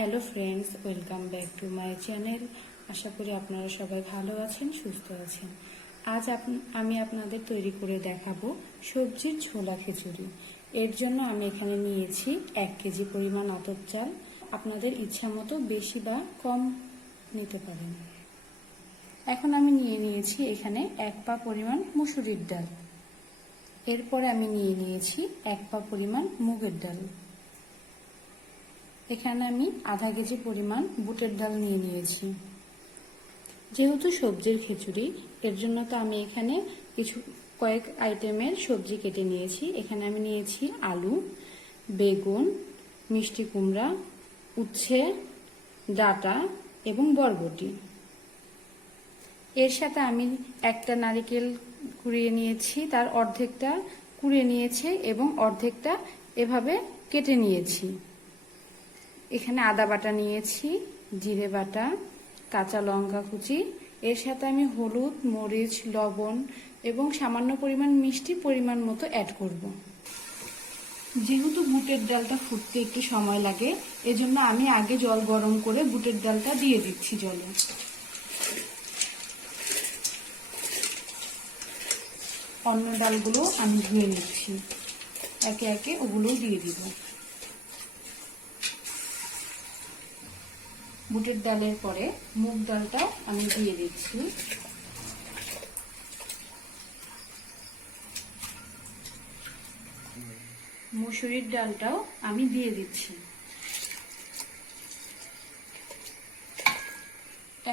Hello friends, welcome back to my channel. আশা করি আপনারা সবাই ভালো আছেন, সুস্থ আছেন। আজ আমি আপনাদের তৈরি করে দেখাবো সবজির ছোলা খিচুড়ি। এর জন্য আমি এখানে নিয়েছি 1 কেজি পরিমাণ আতপ চাল। আপনাদের ইচ্ছা মতো বেশি বা কম নিতে পারেন। এখন আমি নিয়েছি এখানে 1 পা পরিমাণ মসুরির ডাল। এরপরে আমি নিয়েছি 1 পা পরিমাণ মুগের ডাল। এখানে আমি আধা কেজি পরিমাণ বুটের ডাল নিয়েছি। যেহেতু সবজির খিচুড়ি, এর জন্য তো আমি এখানে কয়েক আইটেমের সবজি কেটে নিয়েছি। এখানে আমি নিয়েছি আলু, বেগুন, মিষ্টি কুমড়া, উচ্ছে, ডাঁটা এবং বরবটি। এর সাথে আমি একটা নারকেল কুড়িয়ে নিয়েছি, তার অর্ধেকটা কুড়িয়ে নিয়েছি এবং অর্ধেকটা এভাবে কেটে নিয়েছি। এখানে আদা বাটা নিয়েছি, জিরে বাটা, কাঁচা লঙ্কা কুচি। এর সাথে আমি হলুদ, মরিচ, লবণ এবং সামান্য পরিমাণ মিষ্টি পরিমাণ মতো অ্যাড করব। যেহেতু বুটের ডালটা ফুটতে একটু সময় লাগে, এজন্য আমি আগে জল গরম করে বুটের ডালটা দিয়ে দিচ্ছি জলে। অন্য ডালগুলো আমি ধুয়ে নিচ্ছি, একে একে ওগুলোও দিয়ে দিব। বুটের ডালের পরে মুগ ডালটাও আমি দিয়ে দিচ্ছি। মসুরির ডালটাও আমি দিয়ে দিচ্ছি।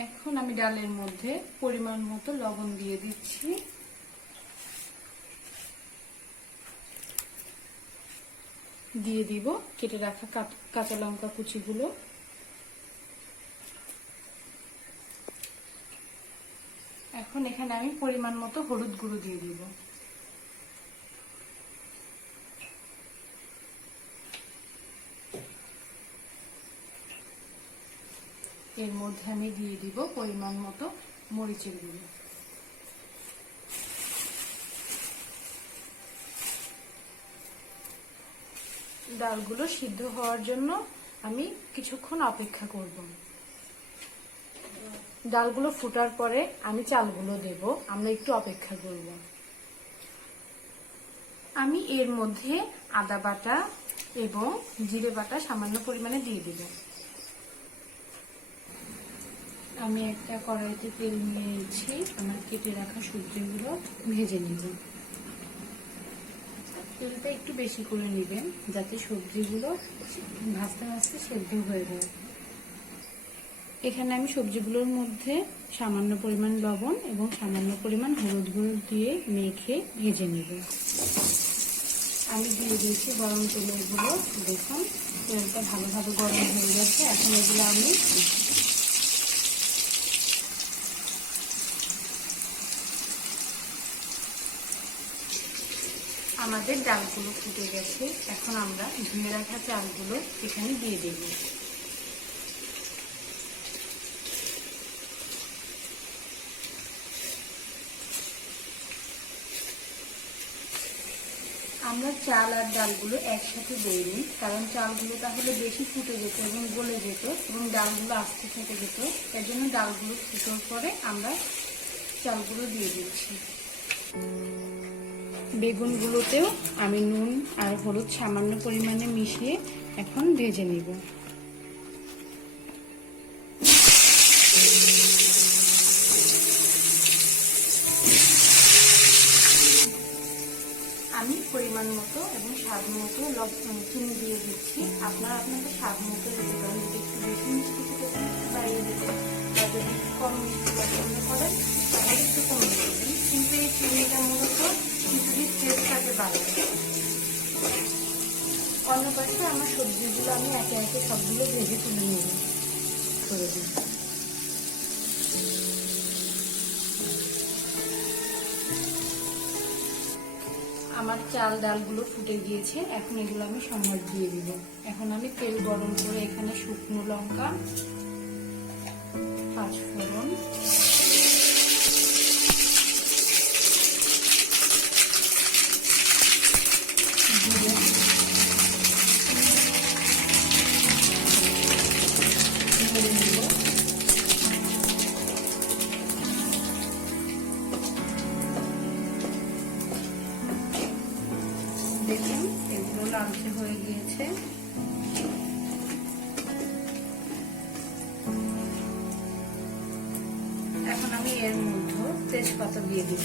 এখন আমি ডালের মধ্যে পরিমাণ মতো লবণ দিয়ে দিচ্ছি। দিয়ে দিব কেটে রাখা কাঁচা লঙ্কা কুচিগুলো। এখন এখানে আমি পরিমাণ মতো হলুদ গুঁড়ো দিয়ে দিব। এর মধ্যে আমি দিয়ে দিব পরিমাণ মতো মরিচের গুঁড়ো। ডালগুলো সিদ্ধ হওয়ার জন্য আমি কিছুক্ষণ অপেক্ষা করব। ডালগুলো ফুটার পরে আমি চালগুলো দেব, আমরা একটু অপেক্ষা করব। আমি এর মধ্যে আদা বাটা এবং জিরে বাটা সামান্য পরিমাণে দিয়ে দিব। আমি একটা কড়াইতে তেল নিয়েছি, আমার কেটে রাখা সবজিগুলো ভেজে নিব। তেলটা একটু বেশি করে নেবেন, যাতে সবজিগুলো ভাজতে ভাজতে সেদ্ধ হয়ে যায়। এখানে আমি সবজিগুলোর মধ্যে সামান্য পরিমাণ লবণ এবং সামান্য পরিমাণ হলুদ গুঁড়ো দিয়ে মেখে ভেজে নেব। আমি দিয়ে দিয়েছি গরম তেলে এগুলো। দেখুন তেলটা ভালোভাবে গরম হয়ে গেছে। এখন এগুলো আমি আমাদের ডালগুলো ফুটে গেছে। এখন আমরা ধুয়ে রাখা চালগুলো এখানে দিয়ে দেব। আমরা চাল আর ডালগুলো একসাথে দিইনি, কারণ চালগুলো তাহলে বেশি ফুটে যেত এবং গলে যেত এবং ডালগুলো আস্তে থেকে যেত। এর জন্য ডালগুলো ফুটোর পরে আমরা চালগুলো দিয়ে দিচ্ছি। বেগুনগুলোতেও আমি নুন আর হলুদ সামান্য পরিমাণে মিশিয়ে এখন ভেজে নেব। আমি পরিমাণ মতো এবং স্বাদ মতো চিনি দিয়ে দিচ্ছি। আপনারা আপনাদের স্বাদ মতো দিতে পারেন। যদি একটু বেশি মিষ্টি খেতে চান একটু বাড়িয়ে দেবেন, আর যদি কম মিষ্টি পছন্দ করেন তাহলে একটু কমিয়ে দেবেন। কিন্তু এই চিনিটা মূলত খিচুড়ির টেস্টটাকে বাড়ায়। অন্য পাশে আমার সবজিগুলো আমি একে একে সবগুলো ভেজে তুলে নেব করে দিই। আমার চাল ডালগুলো ফুটে গিয়েছে। এখন এগুলো আমি সম্বার দিয়ে দিব। এখন আমি তেল গরম করে এখানে শুকনো লঙ্কা, 5 ফোড়ন, জিরে, লালচে হয়ে গিয়েছে। এখন আমি এর মধ্যে তেজপাতা দিয়ে দিব।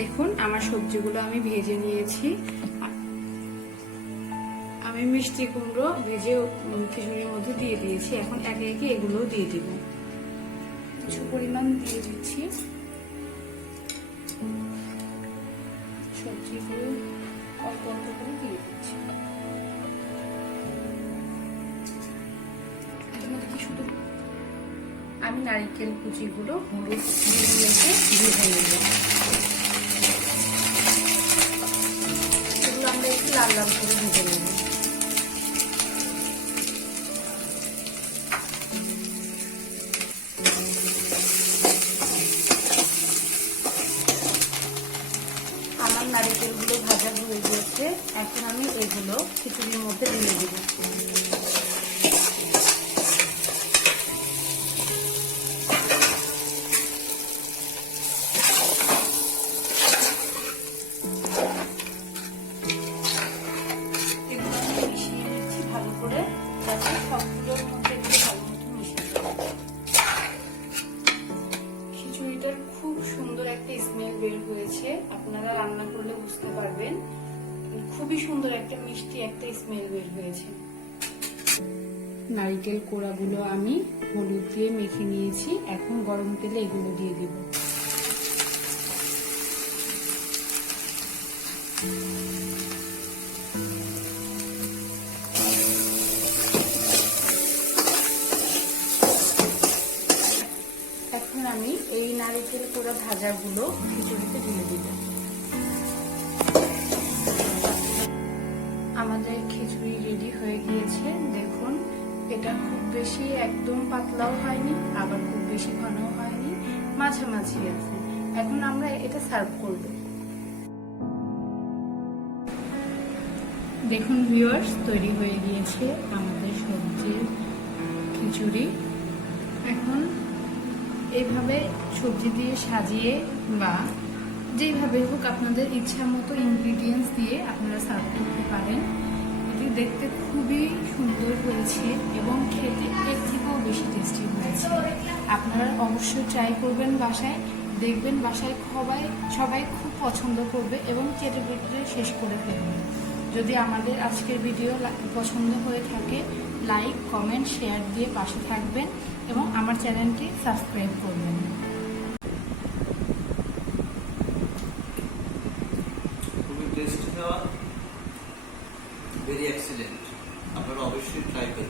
দেখুন আমার সবজিগুলো আমি ভেজে নিয়েছি। আমি মিষ্টি কুমড়ো ভেজে খিচুড়ির মধ্যে দিয়ে দিয়েছি। এখন একে একে এগুলো দিয়ে দিব। কিছু পরিমাণ দিয়ে দিচ্ছি। সবজিগুলো অল্প অল্প করে দিয়ে দিচ্ছি। শুধু আমি নারকেল কুচিগুলো হলুদ দিয়ে ভেজে নেব। এগুলো আমরা একটু লাল লাল করে ভেজে নেব। আমার নারকেলগুলো ভাজা হয়ে গিয়েছে। এখন আমি এগুলো খিচুড়ির মধ্যে ঢেলে দেব। খিচুড়িটার খুব সুন্দর একটা স্মেল বের হয়েছে। আপনারা রান্না করলে বুঝতে পারবেন, খুবই সুন্দর একটা মিষ্টি একটা স্মেল বের হয়েছে। নারকেল কোড়াগুলো আমি হলুদ দিয়ে মেখে নিয়েছি। এখন গরম তেলে এগুলো দিয়ে দিব। এখন আমি এই নারকেল কোড়া ভাজাগুলো খিচুড়িতে দিয়ে দিব। আমাদের খিচুড়ি রেডি হয়ে গিয়েছে। দেখুন, এটা খুব বেশি একদম পাতলাও হয়নি, আবার খুব বেশি ঘনও হয়নি, মাঝামাঝি আছে। এখন আমরা এটা সার্ভ করব। দেখুন ভিউয়ার্স, তৈরি হয়ে গিয়েছে আমাদের সবজির খিচুড়ি। এখন এইভাবে সবজি দিয়ে সাজিয়ে বা যেভাবে হোক আপনাদের ইচ্ছা মতো ইনগ্রিডিয়েন্টস দিয়ে আপনারা সার্ভ করতে পারেন। এটি দেখতে খুবই সুন্দর হয়েছে এবং খেতে এর থেকেও বেশি টেস্টি হয়েছে। আপনারা অবশ্যই ট্রাই করবেন বাসায়, দেখবেন বাসায় সবাই খুব পছন্দ করবে এবং চেটে পেটে শেষ করে ফেলবে। যদি আমাদের আজকের ভিডিও পছন্দ হয়ে থাকে, লাইক, কমেন্ট, শেয়ার দিয়ে পাশে থাকবেন এবং আমার চ্যানেলটি সাবস্ক্রাইব করবেন। খুবই টেস্টি হওয়া, ভেরি এক্সিলেন্ট। আপনারা অবশ্যই ট্রাই করবেন।